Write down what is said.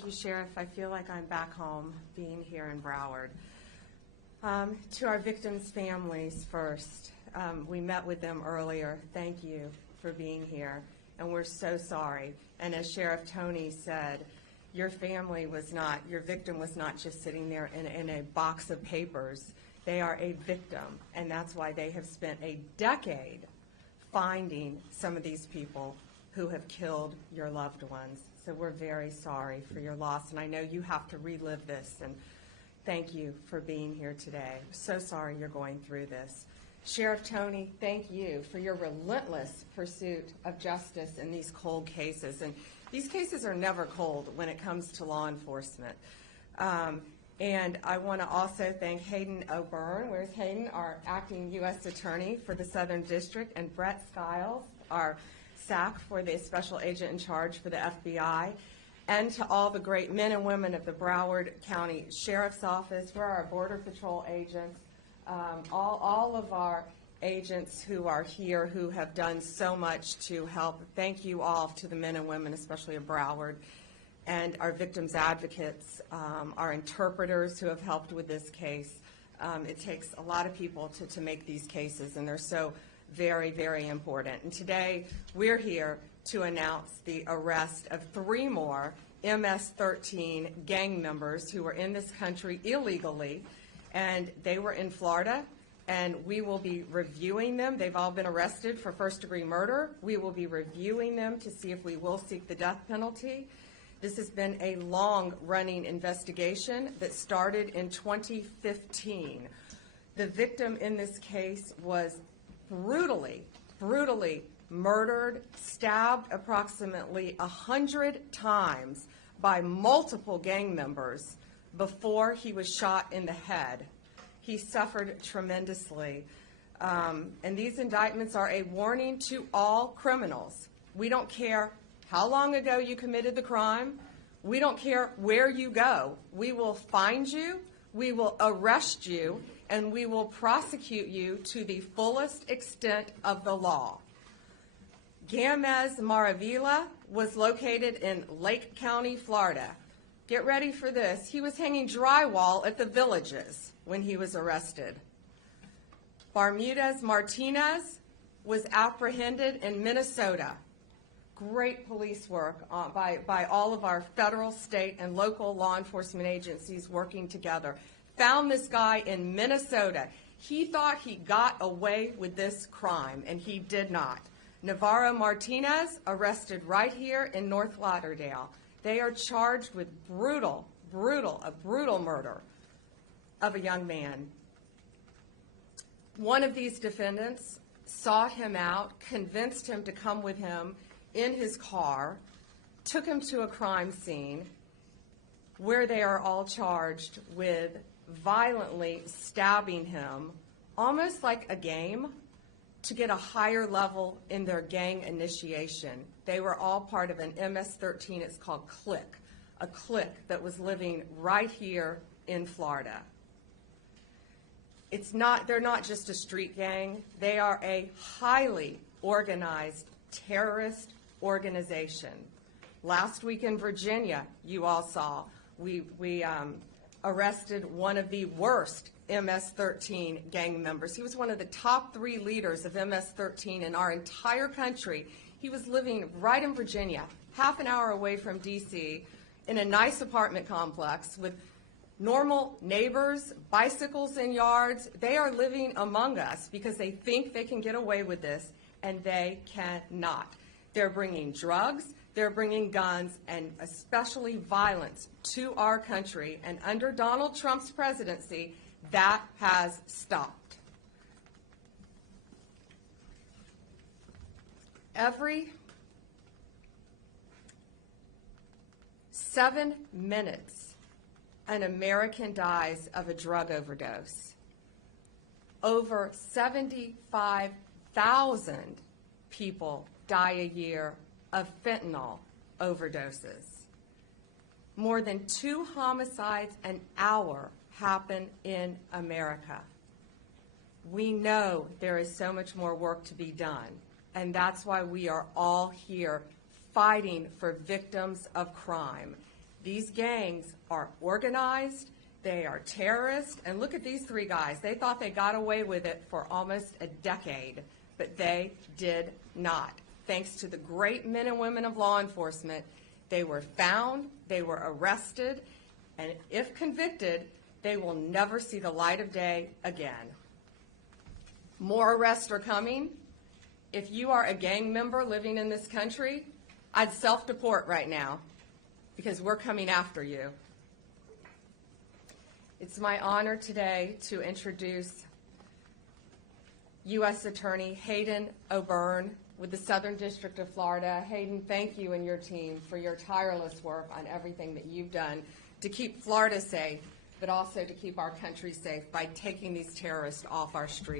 Thank you, Sheriff. I feel like I'm back home being here in Broward. To our victims' families first, we met with them earlier. Thank you for being here, and we're so sorry. And as Sheriff Tony said, your victim was not just sitting there in a box of papers. They are a victim, and that's why they have spent a decade finding some of these people who have killed your loved ones. So we're very sorry for your loss, and I know you have to relive this, and thank you for being here today. So sorry you're going through this. Sheriff Tony, thank you for your relentless pursuit of justice in these cold cases. And these cases are never cold when it comes to law enforcement. And I want to also thank Hayden O'Byrne, where's Hayden, our acting U.S. Attorney for the Southern District, and Brett Skiles, our SAC for the Special Agent in Charge for the FBI, and to all the great men and women of the Broward County Sheriff's Office, for our Border Patrol agents, all of our agents who are here who have done so much to help. Thank you all to the men and women, especially of Broward, and our victims advocates, our interpreters who have helped with this case. It takes a lot of people to make these cases, and they're so very, very important. And today we're here to announce the arrest of 3 more MS-13 gang members who were in this country illegally, and they were in Florida, and we will be reviewing them. They've all been arrested for first-degree murder. We will be reviewing them to see if we will seek the death penalty. This has been a long-running investigation that started in 2015. The victim in this case was brutally murdered, stabbed approximately 100 times by multiple gang members before he was shot in the head. He suffered tremendously. And these indictments are a warning to all criminals. We don't care how long ago you committed the crime. We don't care where you go. We will find you, we will arrest you, and we will prosecute you to the fullest extent of the law. Gamez Maravilla was located in Lake County, Florida. Get ready for this. He was hanging drywall at the Villages when he was arrested. Bermudez Martinez was apprehended in Minnesota. Great police work by all of our federal, state, and local law enforcement agencies working together. Found this guy in Minnesota. He thought he got away with this crime, and he did not. Navarro Martinez arrested right here in North Lauderdale. They are charged with a brutal murder of a young man. One of these defendants sought him out, convinced him to come with him in his car, took him to a crime scene where they are all charged with violently stabbing him, almost like a game, to get a higher level in their gang initiation. They were all part of an MS-13, it's called Clique, a clique that was living right here in Florida. They're not just a street gang, they are a highly organized terrorist organization. Last week in Virginia, you all saw, we arrested one of the worst MS-13 gang members. He was one of the top 3 leaders of MS-13 in our entire country. He was living right in Virginia, half an hour away from D.C., in a nice apartment complex with normal neighbors, bicycles in yards. They are living among us because they think they can get away with this, and they cannot. They're bringing drugs, they're bringing guns, and especially violence to our country. And under Donald Trump's presidency, that has stopped. Every 7 minutes, an American dies of a drug overdose. Over 75,000 people die a year of fentanyl overdoses. More than 2 homicides an hour happen in America. We know there is so much more work to be done, and that's why we are all here fighting for victims of crime. These gangs are organized, they are terrorists, and look at these three guys. They thought they got away with it for almost a decade, but they did not. Thanks to the great men and women of law enforcement, they were found, they were arrested, and if convicted, they will never see the light of day again. More arrests are coming. If you are a gang member living in this country, I'd self-deport right now because we're coming after you. It's my honor today to introduce U.S. Attorney Hayden O'Byrne with the Southern District of Florida. Hayden, thank you and your team for your tireless work on everything that you've done to keep Florida safe, but also to keep our country safe by taking these terrorists off our streets.